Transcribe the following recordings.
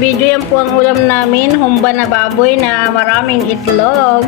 video, yan po ang ulam namin. Humba na baboy na maraming itlog.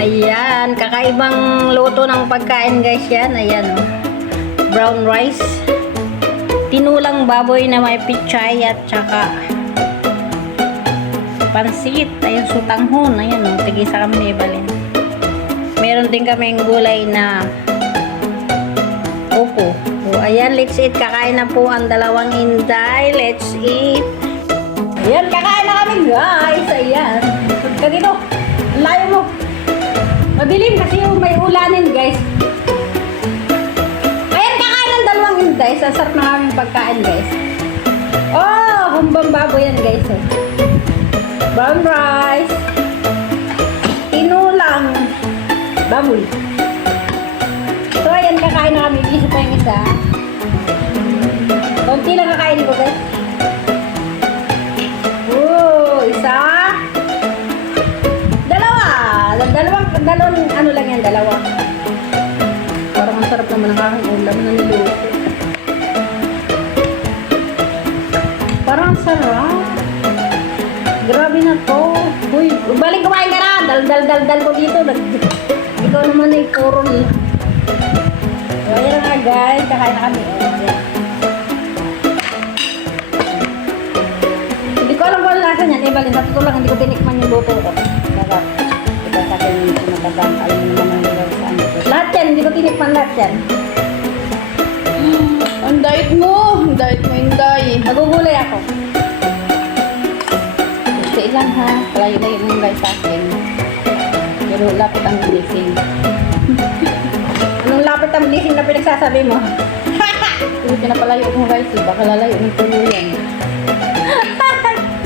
Ayan, kakaibang luto ng pagkain guys yan. Ayan, oh. Brown rice. Tinulang baboy na may pichay at saka pansit. Ayan, sutanghon. Ayan, oh. Tigisa kami ni Evelyn. Meron din kaming gulay na upo. So, ayan, let's eat. Kakain na po ang dalawang inday. Let's eat. Ayan, kakain na kami guys. Ayan. Kagito, layo mo. Madilim kasi yung may ulanin guys. Ayan, kakain ng dalawang inday. Sasarap na aming pagkain guys. Oh, humbang baboy yan guys. Oh. Brown rice. Tinulang baboy. So, ayan, kakain na kami. Isa pa yung isa. Konti lang kakain ko guys. Isa. Dalawang, ano lang yan, dalawa. Parang ang sarap naman ang aking ulam na niluto. Parang ang sarap. Grabe na to. Uy, balik kumain ka na. Dal ko dito. Ikaw naman ay puro eh. So, ayan nga guys. Kakain na kami. Ayan. Hindi ko alam kung ano lasa niyan. Evelyn, sa totoo lang, hindi ko tinikman yung luto ko. Sarap. Diba sa akin yung sinatagang. Alam mo naman yung lalo saan ito. Lahat yan. Hindi ko tinikman lahat yan. Ang diet mo. Ang diet mo, Inday. Nagugulay ako. Gusto ilan ha. Layo-layo mo guys sa akin. Pero lapit ang blessing. Anong lapit ang blessing na pinagsasabi mo? Kung pinapalayo mo guys, baka lalayo ng tuluyan.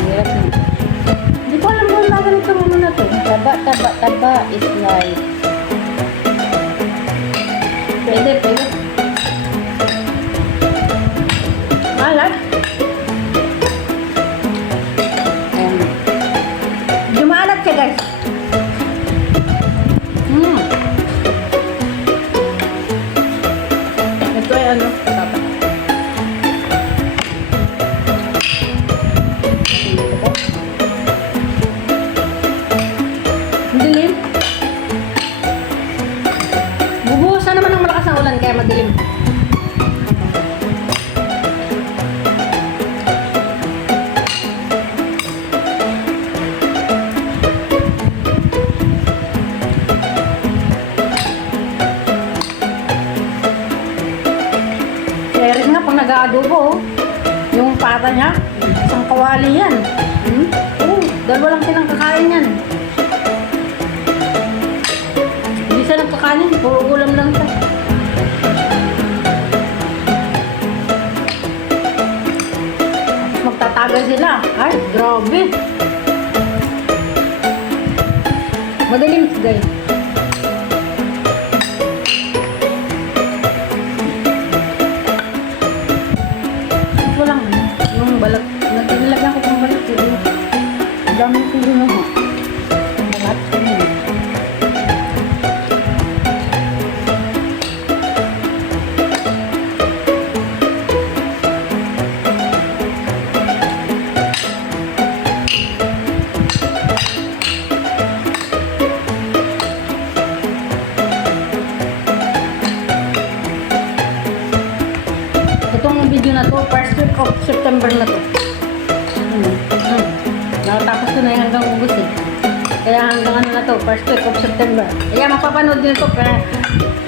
Hirap na. Hindi ko alam kung mga ganito mo na to. Taba is life. Pwede. Malat. Ayan. Jumalat siya guys. Ito ay ano? Taba. Ang dilim. Bubuhusan naman ng malakas na ulan kaya madilim. Kaya rin nga pag nag-aadobo, yung pata niya, isang kawali yan. Dalawa lang silang kakain yan. Hindi siya nagkakanin, puro ulam lang siya. Tapos magtatagal sila. Ay, grabe. Madalim guys. Ito lang, yung balat. Nilagyan ko pang balat. Ang dami ko rin ako. Balat ko rin. Itong video na to, first week of September na to. Nakatapos ko na yung hanggang August eh. Kaya hanggang ano na to, first week of September. Kaya mapapanood din ito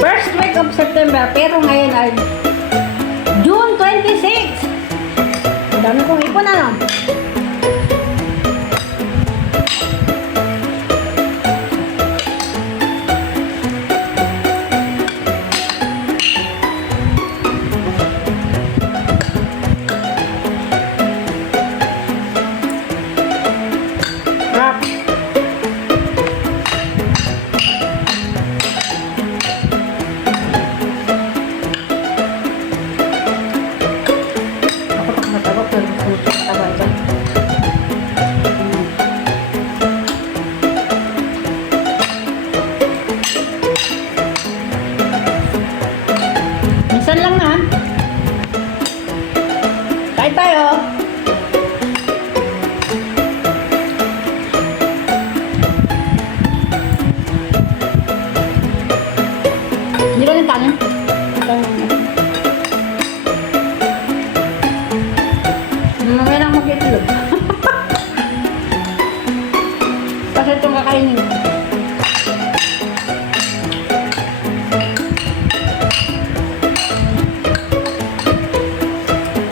first week of September. Pero ngayon ay June 26. Ang dami kong ipon ano. Ako pag matawag, pero gusto ko matawag. Mamaya na mag-itlog. Kasi itong kakainin ko.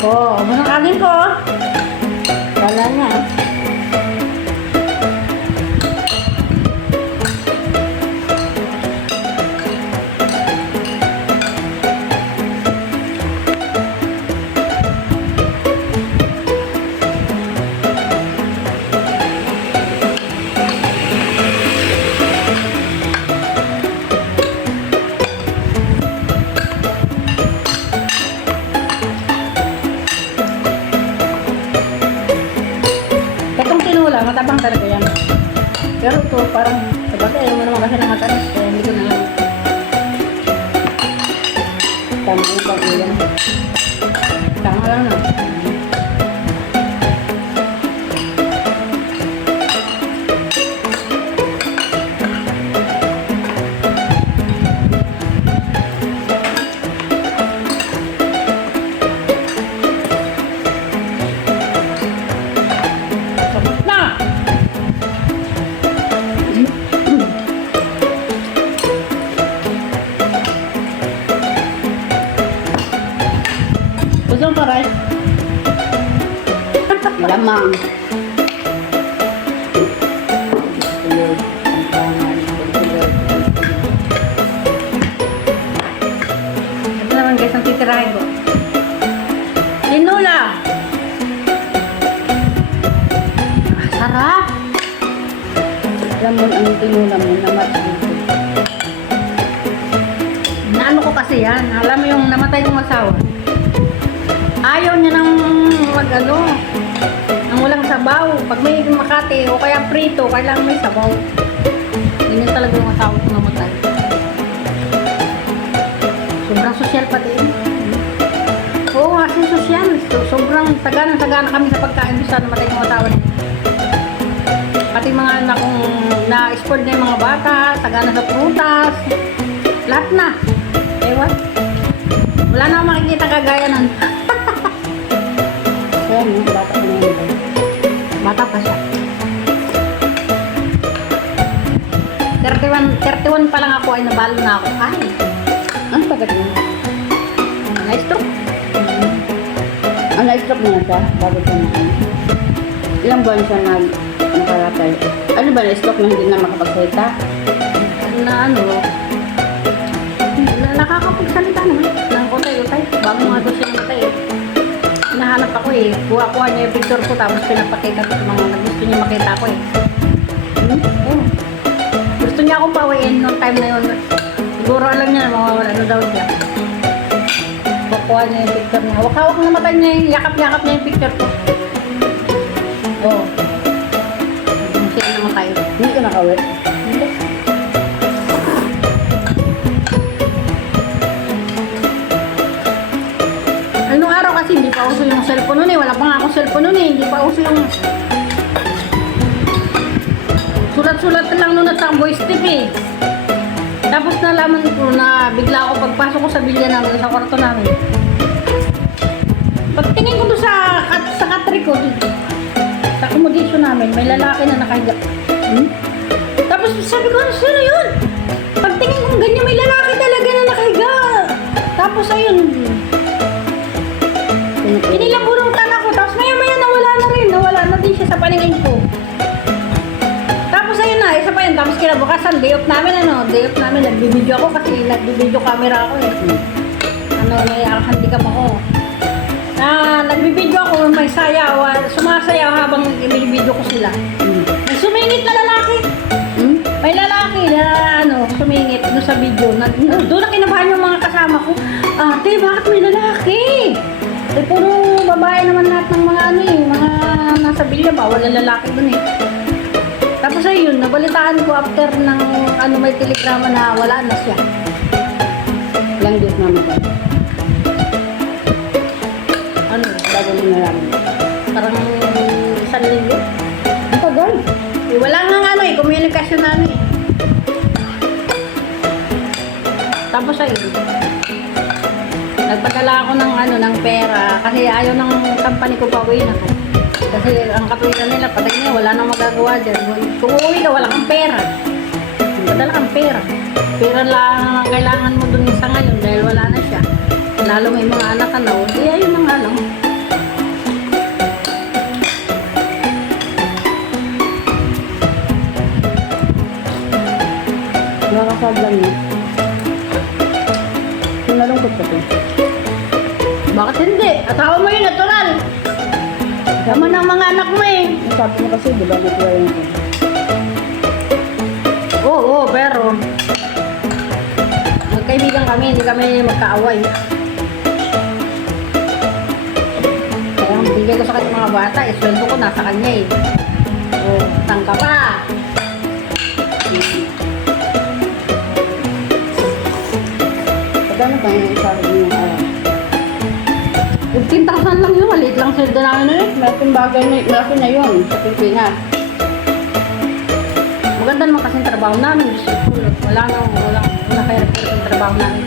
Oh, ano ang kanin ko? Wala na. Itong tinula, matabang talaga yan. Pero ito parang, sabagay, ayaw mo naman kasi ng matanis. Kaya hindi ko na lang. Tama yung pag-ilan. Tama lang na. Sabot na! Gusto mo pa rice? Malamang. Ito naman guys, ang titirahin ko. Tinula! Ah, sarap! Alam mo, ang tinula mo na matulog. Naano ko kasi yan. Alam mo yung namatay kong asawa. Ayaw niya ng mag-ano, ng walang sabaw. Pag may makati o kaya prito, kailangan may sabaw. Ganyan talaga yung asawa ko namatay. Sobrang sosyal pati yun. Oo, kasi sosyal. Sobrang sagana kami sa pagkain doon sa namatay kong asawa niya. Pati mga anak kong na-spoiled na yung mga bata, sagana sa prutas, lahat na. Ewan. Wala na akong makikita kagaya nun. Kaya mo, bata ko na yun. Bata pa siya. 31 pa lang ako ay nabalo na ako. Ay, Ang tagat mo. na-stroke. Ang na-stroke mo na siya, bago siya na. Ilang buwan siya nakaratay. Ano ba na-stroke na hindi na makapagsalita? Na ano, nakakapagsalita naman. Nang utay-utay. Bago mga doon siya namatay eh. Hinahanap ako eh. Kuha-kuha niya yung picture ko tapos pinapakita ko sa mga gusto niya makita ko eh. Oh. Gusto niya akong bawiin noong time na yun. Siguro alam niya na mawawala ano daw siya. Kukuha niya yung picture niya. Hawak-hawak na mata niya yung yakap-yakap niya yung picture ko. Oh. Hindi siya namatay. Hindi ka nakawit. Hindi. Anong araw kasi hindi pa uso yung cellphone nun eh. Wala pa nga akong cellphone nun eh. Hindi pa uso yung sulat-sulat lang nun at sa voice tip eh. Tapos nalaman ko na bigla ako pagpasok ko sa bilya namin, sa kwarto namin. Pagtingin ko doon sa katri ko, sa accommodation namin, may lalaki na nakahiga. Tapos sabi ko, sino yun? Pagtingin ko ganyan, may lalaki talaga na nakahiga. Tapos ayun, inilaburong ako. Tapos maya-maya nawala na din siya sa paningin ko. Tapos ayun na, isa pa yun. Tapos kinabukasan, day off namin, nagbibideo ako kasi nagbibideo camera ako eh. May handicap ako. Nagbibideo ako, may sayaw, sumasayaw habang binibideo ko sila. May sumingit na lalaki. May lalaki na sumingit doon sa video. Doon na kinabahan yung mga kasama ko. Ate, bakit may lalaki? Eh, puro babae naman lahat ng mga mga nasa bilya ba? Wala lalaki doon eh. Tapos ayun, nabalitaan ko after ng may telegrama na wala na siya. Ilang days naman ba? Bago na lang. Parang 1 linggo. Ang tagal. Eh, wala nga komunikasyon na eh. Tapos ayun. Nagpadala ako ng ng pera kasi ayaw ng company ko pa uwi na ko. Kasi ang katwiran nila, patay na, wala nang magagawa dyan. Kung uuwi ka, wala kang pera. Madala kang pera. Pera lang ang kailangan mo dun sa ngayon dahil wala na siya. Lalo may mga anak ka na, di ayun na nga lang. Nakakasad lang niya. Nalungkot ka to. Bakit hindi? Asawa mo yun, natural. Tama ng mga anak mo eh. Sabi mo kasi, di ba, natuwa yun ko. Oo, pero magkaibigan kami, hindi kami magkaaway. Kaya ang bigay ko sa kanya mga bata, sweldo ko nasa kanya eh. Oo, tangka pa. Pagkano pa yung sabi niyo yung araw? 15,000 lang yun, maliit lang sweldo namin na yun. Malaking bagay na, malaki na yun sa Pilipinas. Maganda naman kasi yung trabaho namin. Wala kaya yung trabaho namin.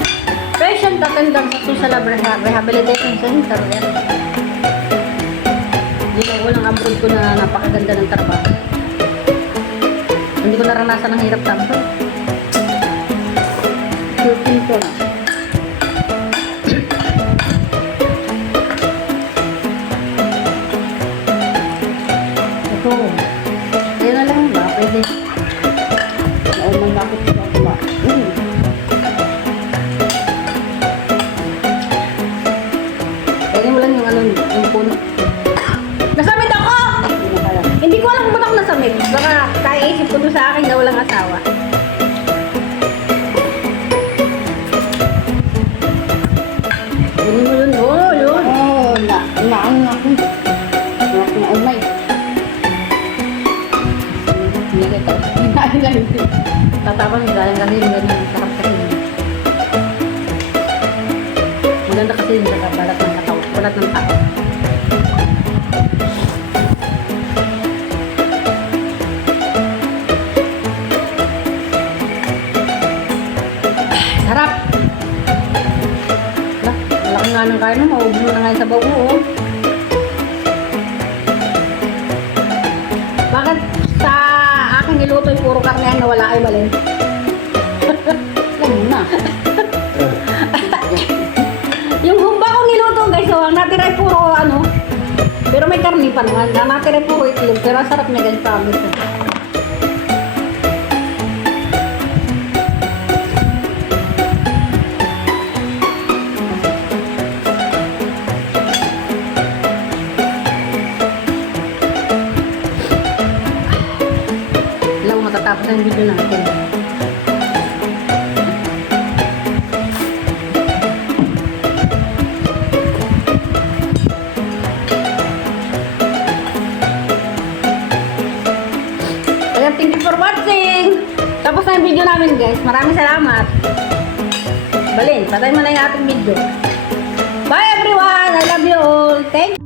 Patient attendant sa social rehabilitation center. Yan. Hindi ko walang abroad ko na napakaganda ng trabaho. Hindi ko naranasan ng hirap tampo. Philippines ko na. Ito. Kaya na lang ba? Pwede. Oo, malapit sa ba? Kaya mo lang yung ano, yung puno. Nasamit ako! Pinakala. Hindi ko alam kung ba't ako nasamit. Baka kaiisip ko doon sa akin na walang asawa. Hindi mo yun. Oo, yun. Oo, ano na ako. Naku na umay. Hindi kita. Hinahin lang yun. Tatapos galing kasi yung ganyan. Sarap kasi yun. Maganda kasi yung balat ng tao. Balat ng tao. Sarap! Malaki nga ng kain mo. Maubos mo na nga yung sabaw mo. Oh. Bakit sa aking niluto yung puro karnehan na wala ay balin? Alam mo na. Yung humba ko niluto guys, so ang natira ay puro ano. Pero may karni pa naman. Ang natira ay puro itlog. Pero ang sarap niya guys, promise. Alam mo, matatapos na yung video natin. Kaya thank you for watching! Tapos na yung video namin guys. Maraming salamat. Balin, patay mo na yung ating video. Bye everyone! I love you all. Thank you!